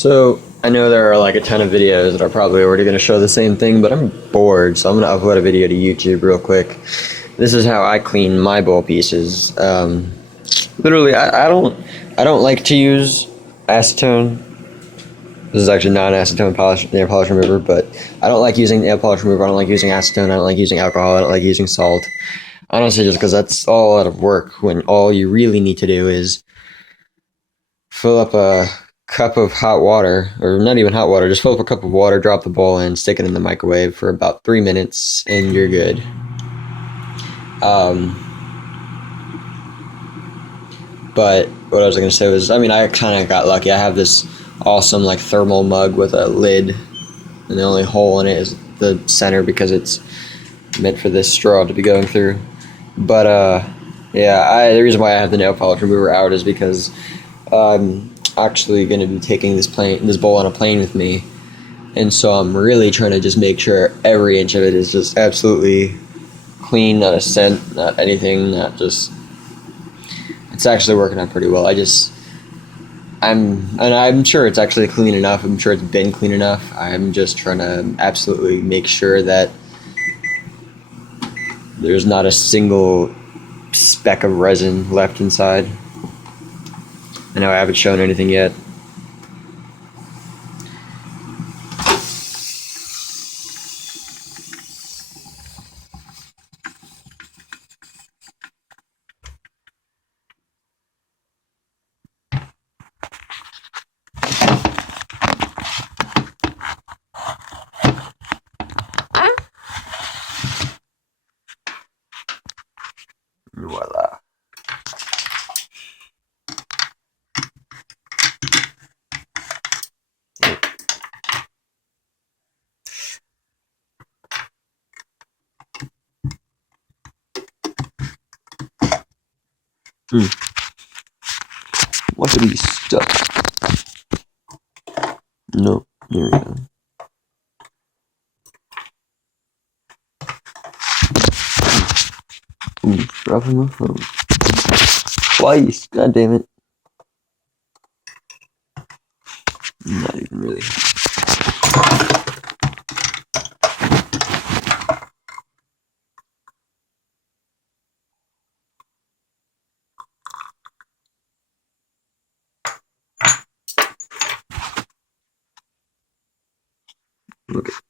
So I know there are like a ton of videos that are probably already going to show the same thing, but I'm bored, so I'm going to upload a video to YouTube real quick. This is how I clean my bowl pieces. Literally, I don't like to use acetone. This is actually not an acetone nail polish remover, but I don't like using nail polish remover. I don't like using acetone. I don't like using alcohol. I don't like using salt. Honestly, just because that's all out of work when all you really need to do is fill up a cup of hot water, or not even hot water, just fill up a cup of water, drop the bowl in, stick it in the microwave for about 3 minutes, and you're good. Um, but what I was going to say was, I mean, I kind of got lucky. I have this awesome, like, thermal mug with a lid, and the only hole in it is the center because it's meant for this straw to be going through. But, yeah, the reason why I have the nail polish remover out is because I'm actually going to be taking this bowl on a plane with me, and so I'm really trying to just make sure every inch of it is just absolutely clean, not a scent, not anything, not just. It's actually working out pretty well. I'm sure it's actually clean enough. I'm sure it's been clean enough. I'm just trying to absolutely make sure that there's not a single speck of resin left inside. I know I haven't shown anything yet. Voila. What could be stuck? No, there we go. Ooh, dropping my phone. Twice, god damn it. Not even really. Look at